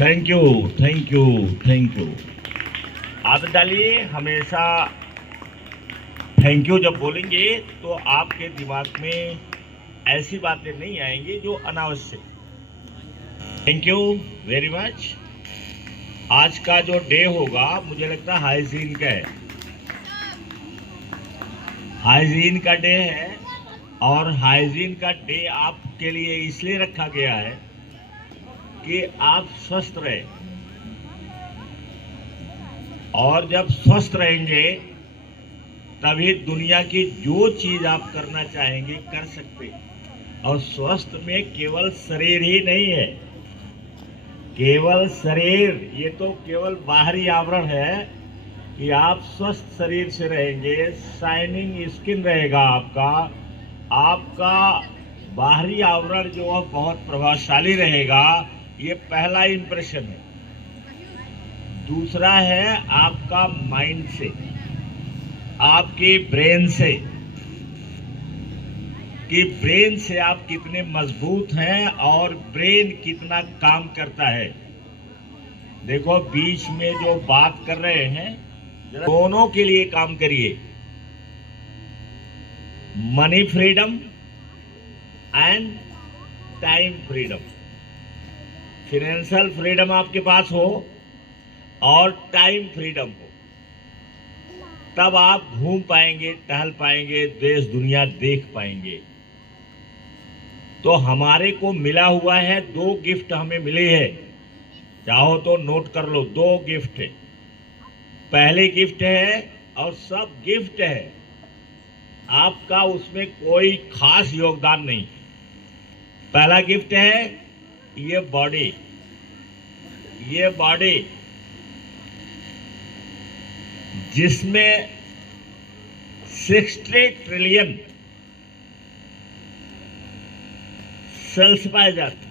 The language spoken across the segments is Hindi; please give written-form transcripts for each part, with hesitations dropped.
Thank you, thank you, thank you. आदत डालिए, हमेशा थैंक यू जब बोलेंगे तो आपके दिमाग में ऐसी बातें नहीं आएंगी जो अनावश्यक। Thank you very much. आज का जो डे होगा मुझे लगता है हाइजीन का है, हाइजीन का डे है। और हाइजीन का डे आपके लिए इसलिए रखा गया है कि आप स्वस्थ रहें, और जब स्वस्थ रहेंगे तभी दुनिया की जो चीज आप करना चाहेंगे कर सकते। और स्वस्थ में केवल शरीर ही नहीं है, केवल शरीर ये तो केवल बाहरी आवरण है कि आप स्वस्थ शरीर से रहेंगे, शाइनिंग स्किन रहेगा आपका, आपका बाहरी आवरण जो है बहुत प्रभावशाली रहेगा। ये पहला इंप्रेशन है। दूसरा है आपका माइंड से, आपके ब्रेन से, कि ब्रेन से आप कितने मजबूत हैं और ब्रेन कितना काम करता है। देखो बीच में जो बात कर रहे हैं दोनों के लिए काम करिए। Money freedom and time freedom. Financial freedom आपके पास हो और टाइम फ्रीडम हो, तब आप घूम पाएंगे, टहल पाएंगे, देश दुनिया देख पाएंगे। तो हमारे को मिला हुआ है, दो गिफ्ट हमें मिले हैं, चाहो तो नोट कर लो। दो गिफ्ट है, पहले गिफ्ट है और सब गिफ्ट है, आपका उसमें कोई खास योगदान नहीं। पहला गिफ्ट है ये बॉडी, ये बॉडी जिसमें 60 ट्रिलियन सेल्स पाए जाते,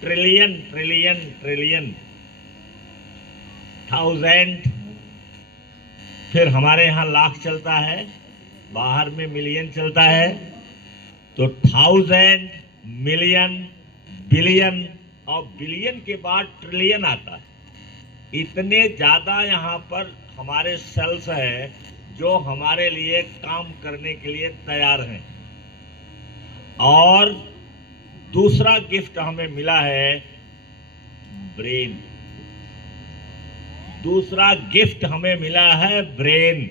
ट्रिलियन ट्रिलियन ट्रिलियन, 1000, फिर हमारे यहाँ लाख चलता है, बाहर में मिलियन चलता है। तो 1000, मिलियन, बिलियन और बिलियन के बाद ट्रिलियन आता है। इतने ज्यादा यहाँ पर हमारे सेल्स है जो हमारे लिए काम करने के लिए तैयार हैं। और दूसरा गिफ्ट हमें मिला है ब्रेन, दूसरा गिफ्ट हमें मिला है ब्रेन।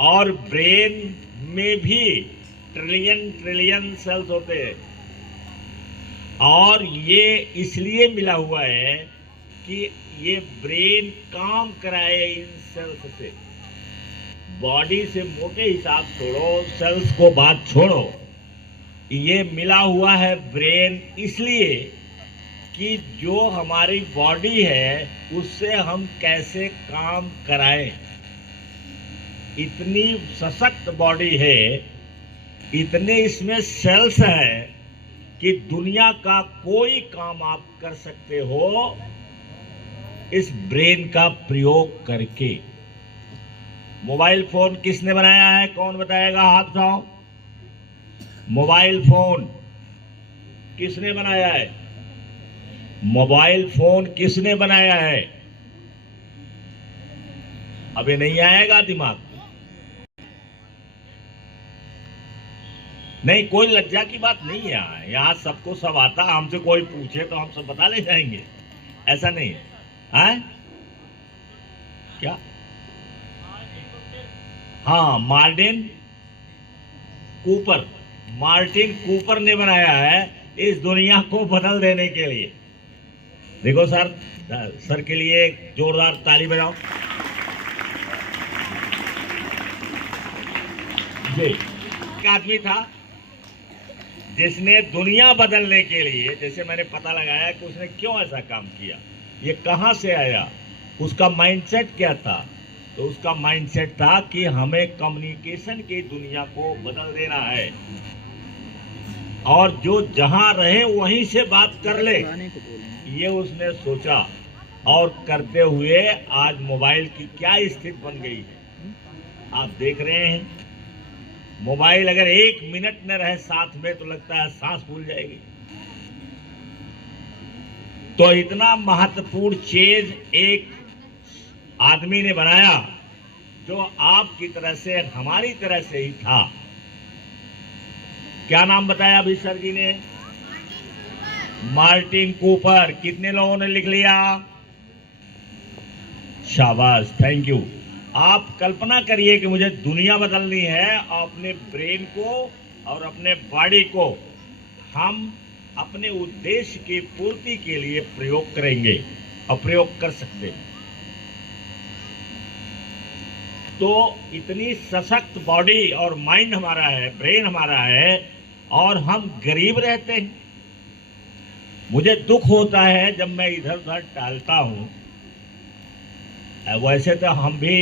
और ब्रेन में भी ट्रिलियन ट्रिलियन सेल्स होते हैं, और ये इसलिए मिला हुआ है कि ये ब्रेन काम कराए इन सेल्स से। बॉडी से मोटे हिसाब छोड़ो, सेल्स को बात छोड़ो, ये मिला हुआ है ब्रेन इसलिए कि जो हमारी बॉडी है उससे हम कैसे काम कराएं। इतनी सशक्त बॉडी है, इतने इसमें सेल्स हैं कि दुनिया का कोई काम आप कर सकते हो इस ब्रेन का प्रयोग करके। मोबाइल फोन किसने बनाया है, कौन बताएगा, हाथ उठाओ। मोबाइल फोन किसने बनाया है? मोबाइल फोन किसने बनाया है? अभी नहीं आएगा दिमाग? नहीं, कोई लज्जा की बात नहीं है, यहाँ सबको सब आता। हमसे कोई पूछे तो हम सब बता ले जाएंगे, ऐसा नहीं है। क्या? हाँ, मार्टिन कूपर, मार्टिन कूपर ने बनाया है इस दुनिया को बदल देने के लिए। देखो सर, सर के लिए जोरदार ताली बजाओ। जी, एक आदमी था जिसने दुनिया बदलने के लिए, जैसे मैंने पता लगाया कि उसने क्यों ऐसा काम किया, ये कहां से आया, उसका माइंडसेट क्या था। तो उसका माइंडसेट था कि हमें कम्युनिकेशन की दुनिया को बदल देना है, और जो जहां रहे वहीं से बात कर ले, ये उसने सोचा। और करते हुए आज मोबाइल की क्या स्थिति बन गई है आप देख रहे हैं। मोबाइल अगर 1 मिनट न रहे साथ में तो लगता है सांस फूल जाएगी। तो इतना महत्वपूर्ण चीज एक आदमी ने बनाया जो आपकी तरह से, हमारी तरह से ही था। क्या नाम बताया अभी सर जी ने? Martin Cooper. कितने लोगों ने लिख लिया? शाबाश, थैंक यू। आप कल्पना करिए कि मुझे दुनिया बदलनी है और अपने ब्रेन को और अपने बॉडी को हम अपने उद्देश्य की पूर्ति के लिए प्रयोग करेंगे और प्रयोग कर सकते हैं। तो इतनी सशक्त बॉडी और माइंड हमारा है, ब्रेन हमारा है, और हम गरीब रहते हैं। मुझे दुख होता है जब मैं इधर उधर टहलता हूं। वैसे तो हम भी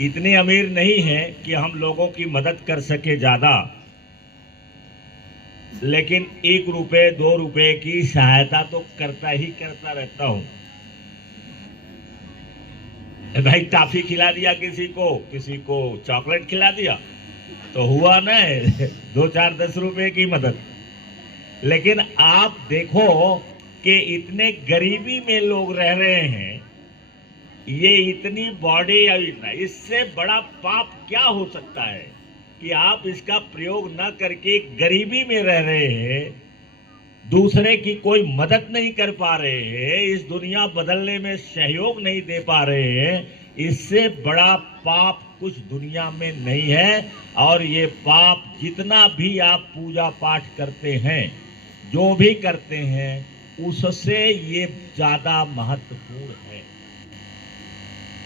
इतने अमीर नहीं हैं कि हम लोगों की मदद कर सके ज्यादा, लेकिन 1 रुपए 2 रुपए की सहायता तो करता रहता हूं। भाई टॉफी खिला दिया किसी को चॉकलेट खिला दिया तो हुआ ना 2 4 10 रुपए की मदद। लेकिन आप देखो कि इतने गरीबी में लोग रह रहे हैं, ये इतनी बॉडी, इससे बड़ा पाप क्या हो सकता है कि आप इसका प्रयोग न करके गरीबी में रह रहे हैं, दूसरे की कोई मदद नहीं कर पा रहे हैं, इस दुनिया बदलने में सहयोग नहीं दे पा रहे हैं। इससे बड़ा पाप कुछ दुनिया में नहीं है। और ये पाप जितना भी आप पूजा पाठ करते हैं, जो भी करते हैं, उससे ये ज्यादा महत्वपूर्ण है।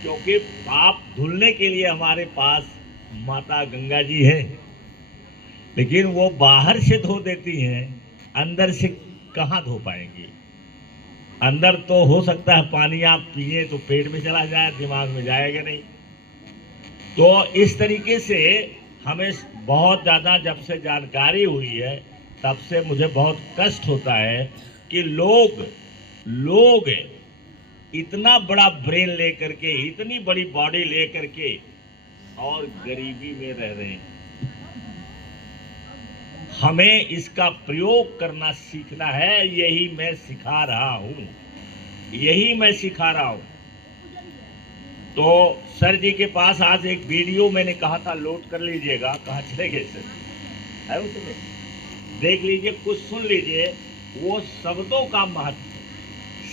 क्योंकि पाप धुलने के लिए हमारे पास माता गंगा जी है, लेकिन वो बाहर से धो देती हैं, अंदर से कहाँ धो पाएंगी? अंदर तो हो सकता है पानी आप पिए तो पेट में चला जाए, दिमाग में जाएगा नहीं। तो इस तरीके से हमें बहुत ज़्यादा, जब से जानकारी हुई है तब से मुझे बहुत कष्ट होता है कि लोग इतना बड़ा ब्रेन लेकर के, इतनी बड़ी बॉडी लेकर के और गरीबी में रह रहे हैं। हमें इसका प्रयोग करना सीखना है। यही मैं सिखा रहा हूं। तो सर जी के पास आज एक वीडियो मैंने कहा था लोड कर लीजिएगा। कहाँ चले गए सर? है वो तुम्हें? देख लीजिए, कुछ सुन लीजिए। वो शब्दों का महत्व,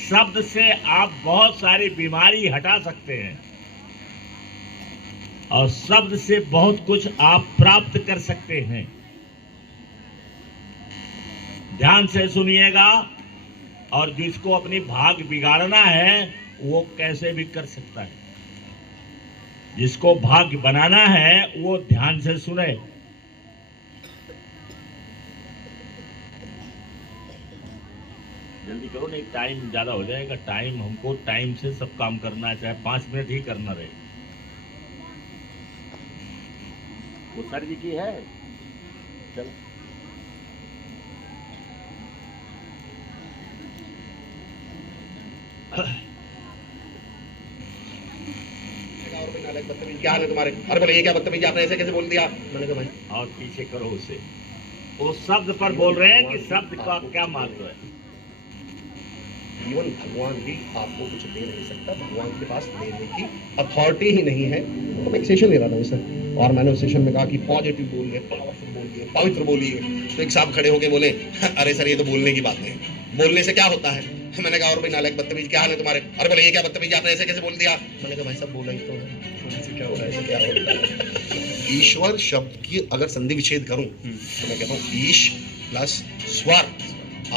शब्द से आप बहुत सारी बीमारी हटा सकते हैं और शब्द से बहुत कुछ आप प्राप्त कर सकते हैं। ध्यान से सुनिएगा। और जिसको अपनी भाग बिगाड़ना है वो कैसे भी कर सकता है। जिसको भाग्य बनाना है वो ध्यान से सुने। जल्दी करो, नहीं टाइम ज्यादा हो जाएगा। टाइम, हमको टाइम से सब काम करना है, चाहे 5 मिनट ही करना रहे। वो सर जी की है। चलो क्या हाल है तुम्हारे? अरे बोले ये क्या बदतमीजी, आपने ऐसे कैसे बोल दिया? मैंने कहा भाई और पीछे करो उसे। वो शब्द पर बोल रहे हैं कि शब्द का क्या महत्व है। इवन भगवान भी आपको कुछ दे नहीं सकता। भगवान के पास देने की अथॉरिटी ही नहीं है। तो मैं एक सेशन ले रहा था सर, और मैंने उस सेशन में कहा कि पॉजिटिव बोलिए, पावरफुल बोलिए, पवित्र बोलिए। तो एक साहब खड़े होके बोले, अरे सर ये तो बोलने की बात है, बोलने से क्या होता है? मैंने कहा और भाई नालायक बदतमीज, क्या हाल है तुम्हारे? अरे बोले ये क्या बदतमीजी, आपने ऐसे कैसे बोल दिया? मैंने कहा भाई साहब बोला ही तो है, क्या हो रहा है, क्या हो रहा है? ईश्वर शब्द की अगर संधि विच्छेद करूं तो मैं कहता हूँ ईश प्लस स्वर,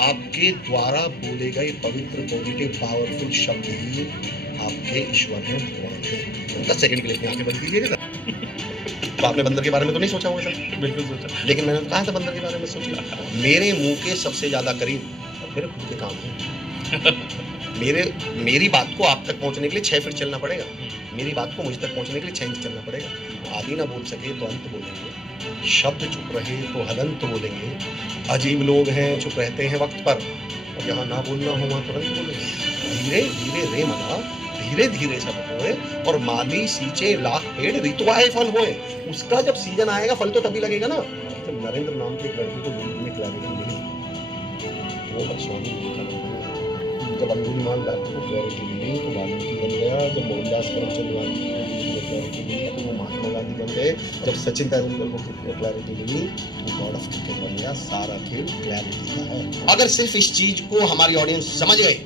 आपके द्वारा बोले गए पवित्र पॉजिटिव पावरफुल शब्द ही आपके ईश्वर हैं, भगवान हैं। 10 सेकंड के लिए अपनी आंखें बंद कीजिएगा। तो आपने बंदर के बारे में तो नहीं सोचा होगा सर? बिल्कुल सोचा, लेकिन मैंने कहा था बंदर के बारे में सोचिए। मेरे मुंह के सबसे ज्यादा करीब मेरे खुद के काम है। मेरी बात को आप तक पहुंचने के लिए 6 फीट चलना पड़ेगा। मेरी बात को मुझ तक पहुंचने के लिए 6 इंच चलना पड़ेगा। आदि ना बोल सके तो अंत बोलेंगे, शब्द चुप रहे तो हदंत बोलेंगे। अजीब लोग हैं, चुप रहते हैं वक्त पर, और जहाँ ना बोलना हो वहाँ तुरंत बोलेंगे। धीरे धीरे रे मना, धीरे धीरे सब होए, और माली सींचे लाख पेड़, ऋतु आए फल होए। उसका जब सीजन आएगा फल तो तभी लगेगा ना जब नरेंद्र नाम के लड़के को जिंदगी में खिलाने के लिए वो बख्शवानी का नाम है। जब अंगुलीमाल डाक्टर को क्लैरिटी मिली तो वाल्मीकि बन गया, जब मोहनदास करमचंद वाल्मीकि को क्लैरिटी मिली तो वो महात्मा गांधी बन गए, जब सचिन तेंदुलकर को क्लैरिटी मिली तो गॉड ऑफ क्रिकेट बन गया। सारा खेल क्लैरिटी का है। अगर सिर्फ इस चीज को हमारी ऑडियंस समझ गए,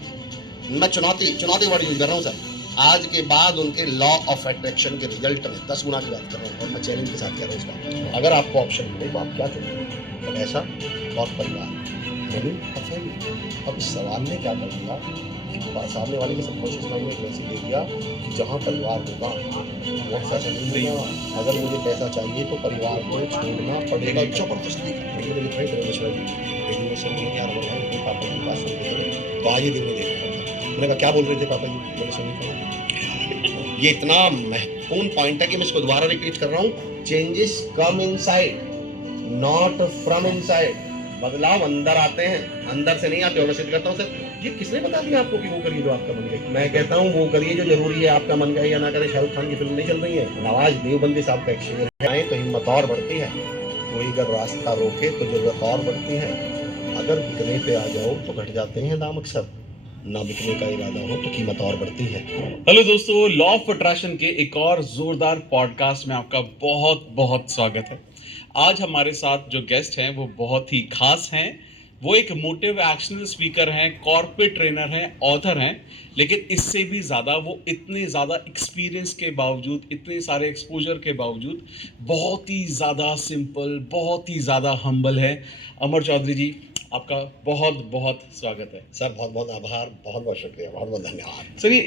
मैं चुनौती वर्ड यूज कर रहा हूँ सर, आज के बाद उनके लॉ ऑफ अट्रैक्शन के रिजल्ट में 10 गुना की बात कर रहा हूँ और मैं चैलेंज के साथ कह रहा हूँ इस बात। अगर आपको ऑप्शन मिले तो आप क्या चुनेंगे? पैसा और परिवार, मनी और फैमिली। अब इस सवाल ने क्या कर दिया कि सामने वाले के सबकॉन्शियस माइंड में एक मैसेज दे दिया कि जहाँ परिवार होगा वो पैसा नहीं होगा। अगर मुझे पैसा चाहिए तो परिवार को छोड़ना पड़ेगा। जबरदस्ती पापा की बात सुनते हैं तो आइए दिन में देखा। मैंने कहा क्या बोल रहे थे पापा जी? मैंने सुनी। ये इतना महत्वपूर्ण पॉइंट है कि मैं इसको दोबारा रिपीट कर रहा हूँ। Changes come inside, not from inside. बदलाव अंदर आते हैं, अंदर से नहीं आते। और मैं सिद्ध करता हूँ सर, ये किसने बता दिया आपको कि वो करिए जो आपका मन करे? मैं कहता हूँ वो करिए जो जरूरी है। आपका मन करे या ना करे। शाहरुख खान की फिल्म नहीं चल रही है, नवाज देवबंदी साहब का एक शेर है, आए तो हिम्मत और बढ़ती है, कोई अगर रास्ता रोके तो जरूरत और बढ़ती है। अगर बिकने पे आ जाओ तो घट जाते हैं दाम अक्सर, ना बिकने का इरादा हो तो कीमत और बढ़ती है। हेलो दोस्तों, लॉ ऑफ अट्रैक्शन के एक और जोरदार पॉडकास्ट में आपका बहुत बहुत स्वागत है। आज हमारे साथ जो गेस्ट हैं वो बहुत ही खास हैं। वो एक मोटिव एक्शनल स्पीकर हैं, कॉर्पोरेट ट्रेनर हैं, ऑथर हैं, लेकिन इससे भी ज़्यादा वो इतने ज़्यादा एक्सपीरियंस के बावजूद, इतने सारे एक्सपोजर के बावजूद बहुत ही ज़्यादा सिंपल, बहुत ही ज़्यादा हम्बल है। अमर चौधरी जी, आपका बहुत बहुत स्वागत है। सर बहुत बहुत आभार, बहुत बहुत शुक्रिया, बहुत बहुत धन्यवाद। सर, ये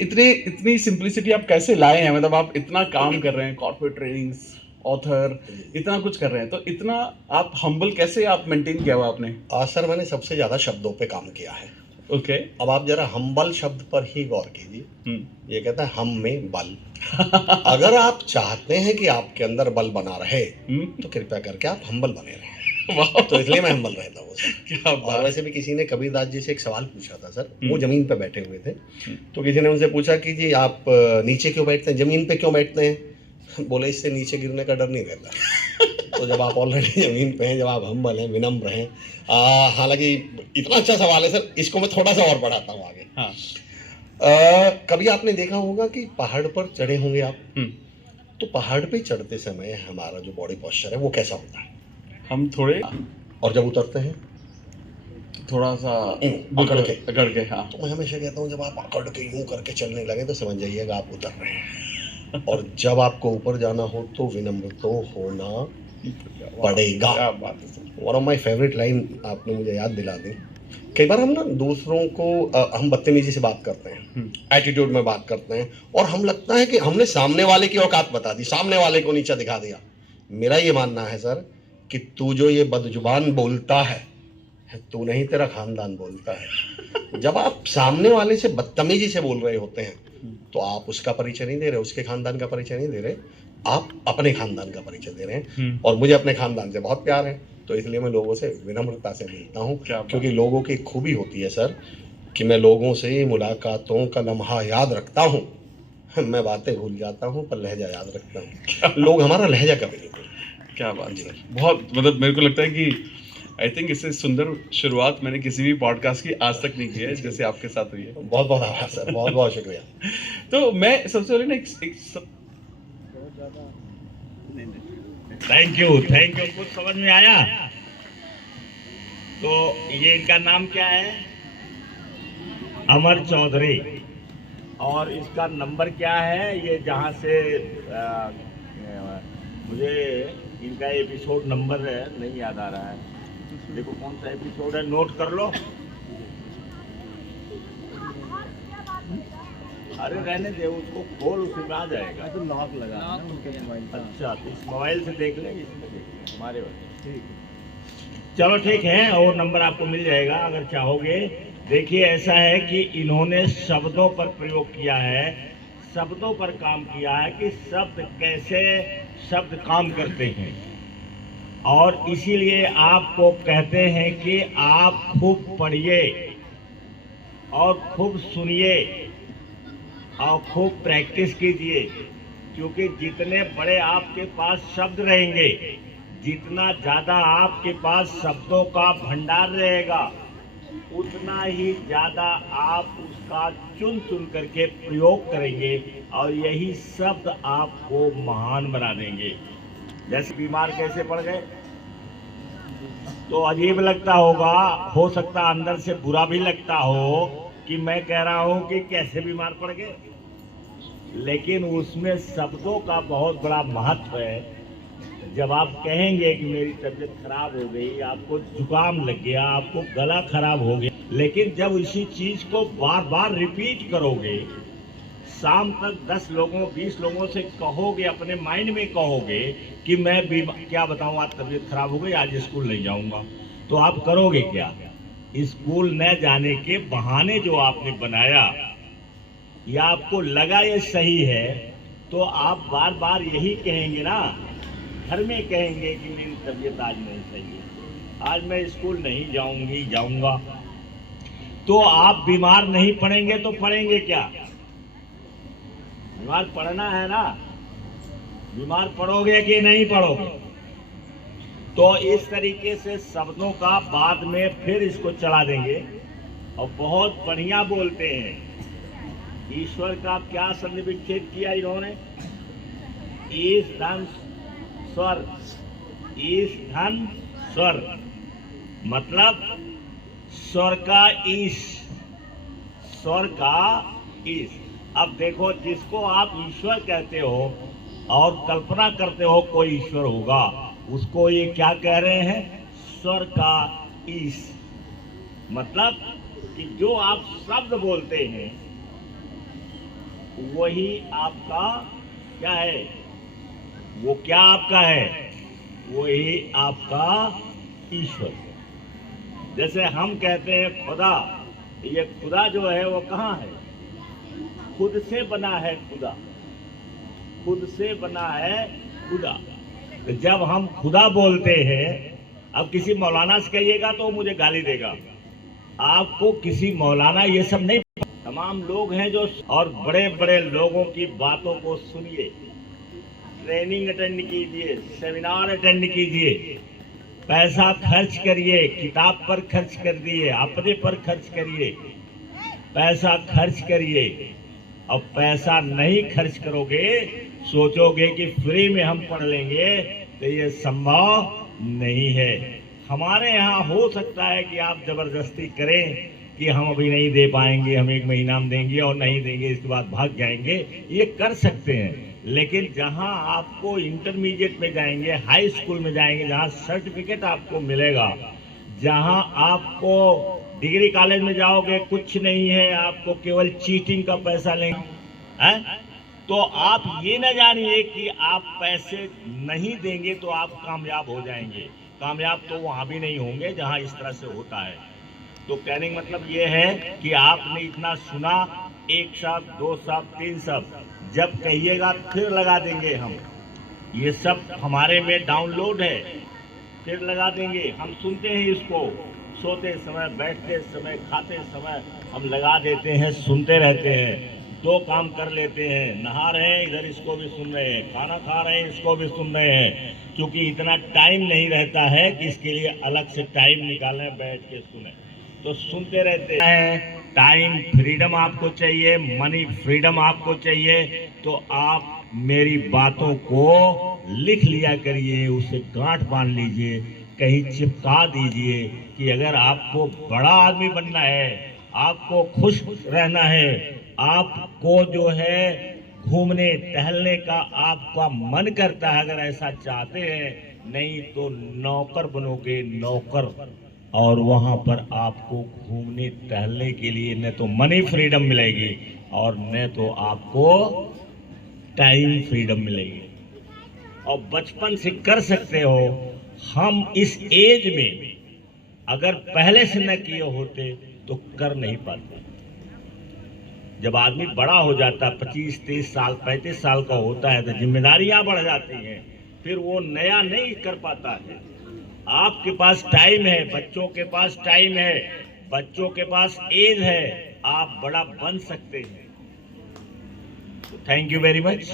इतनी सिंपलिसिटी आप कैसे लाए हैं? मतलब आप इतना काम कर रहे हैं, कॉर्पोरेट ट्रेनिंग्स, ऑथर, इतना कुछ कर रहे हैं, तो इतना आप हम्बल कैसे आप मेंटेन किया हुआ आपने? सर मैंने सबसे ज्यादा शब्दों पे काम किया है। ओके। अब आप जरा हम्बल शब्द पर ही गौर कीजिए। ये कहता है हम में बल। अगर आप चाहते हैं कि आपके अंदर बल बना रहे तो कृपया करके आप हम्बल बने रहें। तो इसलिए मैं हम्बल रहता हूँ सर। क्या बात। और वैसे भी किसी ने कबीरदास जी से एक सवाल पूछा था सर, वो जमीन पे बैठे हुए थे, तो किसी ने उनसे पूछा कि जी आप नीचे क्यों बैठते हैं, जमीन पे क्यों बैठते हैं? बोले इससे नीचे गिरने का डर नहीं रहता। तो जब आप ऑलरेडी जमीन पे हैं, जब आप हम्बल हैं, विनम्र हैं, हालांकि इतना अच्छा सवाल है सर, इसको मैं थोड़ा सा और बढ़ाता हूँ आगे। हाँ। कभी आपने देखा होगा कि पहाड़ पर चढ़े होंगे आप, तो पहाड़ पे चढ़ते समय हमारा जो बॉडी पोस्चर है वो कैसा होता है? हम थोड़े, और जब उतरते हैं थोड़ा सा अकड़ के। हाँ। तो मैं हमेशा कहता हूँ जब आप अकड़ के यूं करके चलने लगे तो समझ जाइएगा आप उतर रहे हैं। और जब आपको ऊपर जाना हो तो विनम्र तो होना पड़ेगा। क्या बात है sir. One of my favourite line आपने मुझे याद दिला दी। कई बार हम ना दूसरों को हम बदतमीजी से बात करते हैं, एटीट्यूड में बात करते हैं, और हम लगता है कि हमने सामने वाले की औकात बता दी, सामने वाले को नीचा दिखा दिया। मेरा ये मानना है सर कि तू जो ये बदजुबान बोलता है, तू नहीं, तेरा खानदान बोलता है। जब आप सामने वाले से बदतमीजी से बोल रहे होते हैं तो आप उसका परिचय नहीं दे रहे, उसके खानदान का परिचय नहीं दे रहे, आप अपने खानदान का परिचय दे रहे हैं। और मुझे अपने खानदान से बहुत प्यार है, तो इसलिए मैं लोगों से विनम्रता से मिलता हूँ, क्योंकि लोगों की खूबी होती है सर कि मैं लोगों से मुलाकातों का लम्हा याद रखता हूँ। मैं बातें भूल जाता हूँ पर लहजा याद रखता हूँ। लोग हमारा लहजा कभी नहीं भूलते। क्या बात है। बहुत, मतलब मेरे को लगता है कि आई थिंक इससे सुंदर शुरुआत मैंने किसी भी पॉडकास्ट की आज तक नहीं की है जैसे आपके साथ हुई है। बहुत बहुत आभार सर, बहुत बहुत शुक्रिया। तो मैं सबसे पहले ना थैंक यू कुछ समझ में आया? तो ये इनका नाम क्या है? अमर चौधरी। और इसका नंबर क्या है? ये जहाँ से मुझे इनका एपिसोड नंबर नहीं याद आ रहा है। देखो कौन सा एपिसोड है, नोट कर लो। अरे रहने दे, उसको खोल, उसी में आ जाएगा। तो लॉक लगा है ना उनके मोबाइल पर। अच्छा, तो इस मोबाइल से देख लेंगे, इसमें देख लेंगे हमारे वाले। चलो ठीक है, और नंबर आपको मिल जाएगा अगर चाहोगे। देखिए ऐसा है कि इन्होंने शब्दों पर प्रयोग किया है, शब्दों पर काम किया है कि शब्द कैसे शब्द काम करते हैं। और इसीलिए आपको कहते हैं कि आप खूब पढ़िए और खूब सुनिए और खूब प्रैक्टिस कीजिए, क्योंकि जितने बड़े आपके पास शब्द रहेंगे, जितना ज़्यादा आपके पास शब्दों का भंडार रहेगा, उतना ही ज़्यादा आप उसका चुन चुन करके प्रयोग करेंगे और यही शब्द आपको महान बना देंगे। जैसे बीमार कैसे पड़ गए तो अजीब लगता होगा, हो सकता अंदर से बुरा भी लगता हो कि मैं कह रहा हूं कि कैसे बीमार पड़ गए, लेकिन उसमें शब्दों का बहुत बड़ा महत्व है। जब आप कहेंगे कि मेरी तबीयत खराब हो गई, आपको जुकाम लग गया, आपको गला खराब हो गया, लेकिन जब इसी चीज को बार बार रिपीट करोगे, शाम तक 10 लोगों 20 लोगों से कहोगे, अपने माइंड में कहोगे कि मैं क्या बताऊं, आज तबीयत खराब हो गई, आज स्कूल नहीं जाऊंगा, तो आप करोगे क्या? स्कूल न जाने के बहाने जो आपने बनाया या आपको लगा ये सही है, तो आप बार बार यही कहेंगे ना, घर में कहेंगे कि मेरी तबीयत आज नहीं सही है, आज मैं स्कूल नहीं जाऊंगा। तो आप बीमार नहीं पड़ेंगे तो पड़ेंगे क्या? बीमार पड़ना है ना, बीमार पड़ोगे कि नहीं पड़ोगे? तो इस तरीके से शब्दों का बाद में फिर इसको चला देंगे और बहुत बढ़िया बोलते हैं। ईश्वर का क्या संविच्छेद किया इन्होंने? ईश धन स्वर, ईश धन स्वर, मतलब स्वर का ईश, स्वर का ईश। अब देखो, जिसको आप ईश्वर कहते हो और कल्पना करते हो कोई ईश्वर होगा, उसको ये क्या कह रहे हैं? स्वर का ईश। मतलब कि जो आप शब्द बोलते हैं वही आपका क्या है? वो क्या आपका है? वही आपका ईश्वर। जैसे हम कहते हैं खुदा, ये खुदा जो है वो कहाँ है? खुद से बना है खुदा, खुद से बना है खुदा। तो जब हम खुदा बोलते हैं, अब किसी मौलाना से कहिएगा तो मुझे गाली देगा, आपको किसी मौलाना ये सब नहीं। तमाम लोग हैं जो, और बड़े बड़े लोगों की बातों को सुनिए, ट्रेनिंग अटेंड कीजिए, सेमिनार अटेंड कीजिए, पैसा खर्च करिए, किताब पर खर्च कर दिए, अपने पर खर्च करिए, पैसा खर्च करिए। अब पैसा नहीं खर्च करोगे, सोचोगे कि फ्री में हम पढ़ लेंगे, तो ये संभव नहीं है। हमारे यहाँ हो सकता है कि आप जबरदस्ती करें कि हम अभी नहीं दे पाएंगे, हम 1 महीना में देंगे और नहीं देंगे, इसके बाद भाग जाएंगे, ये कर सकते हैं। लेकिन जहां आपको इंटरमीडिएट में जाएंगे, हाई स्कूल में जाएंगे, जहां सर्टिफिकेट आपको मिलेगा, जहां आपको डिग्री कॉलेज में जाओगे, कुछ नहीं है, आपको केवल चीटिंग का पैसा लेंगे, है? तो आप ये न जानिए कि आप पैसे नहीं देंगे तो आप कामयाब हो जाएंगे। कामयाब तो वहां भी नहीं होंगे जहां इस तरह से होता है। तो कहने का मतलब ये है कि आपने इतना सुना, 1 शब्द 2 शब्द 3 शब्द, जब कहिएगा फिर लगा देंगे हम। ये सब हमारे में डाउनलोड है, फिर लगा देंगे। हम सुनते हैं इसको, सोते समय, बैठते समय, खाते समय हम लगा देते हैं, सुनते रहते हैं। 2 काम कर लेते हैं, नहा रहे हैं इधर इसको भी सुन रहे हैं, खाना खा रहे हैं इसको भी सुन रहे हैं, क्योंकि इतना टाइम नहीं रहता है कि इसके लिए अलग से टाइम निकालें, बैठ के सुने। तो सुनते रहते हैं। टाइम फ्रीडम आपको चाहिए, मनी फ्रीडम आपको चाहिए, तो आप मेरी बातों को लिख लिया करिए, उसे गांठ बांध लीजिए, कहीं चिपका दीजिए कि अगर आपको बड़ा आदमी बनना है, आपको खुश रहना है, आपको जो है घूमने टहलने का आपका मन करता है, अगर ऐसा चाहते हैं, नहीं तो नौकर बनोगे, नौकर। और वहां पर आपको घूमने टहलने के लिए न तो मनी फ्रीडम मिलेगी और न तो आपको टाइम फ्रीडम मिलेगी। और बचपन से कर सकते हो। हम इस एज में अगर पहले से न किए होते तो कर नहीं पाते। जब आदमी बड़ा हो जाता है, 25-30 साल 35 साल का होता है, तो जिम्मेदारियां बढ़ जाती हैं, फिर वो नया नहीं कर पाता है। आपके पास टाइम है, बच्चों के पास टाइम है, बच्चों के पास एज है, आप बड़ा बन सकते हैं। Thank you very much.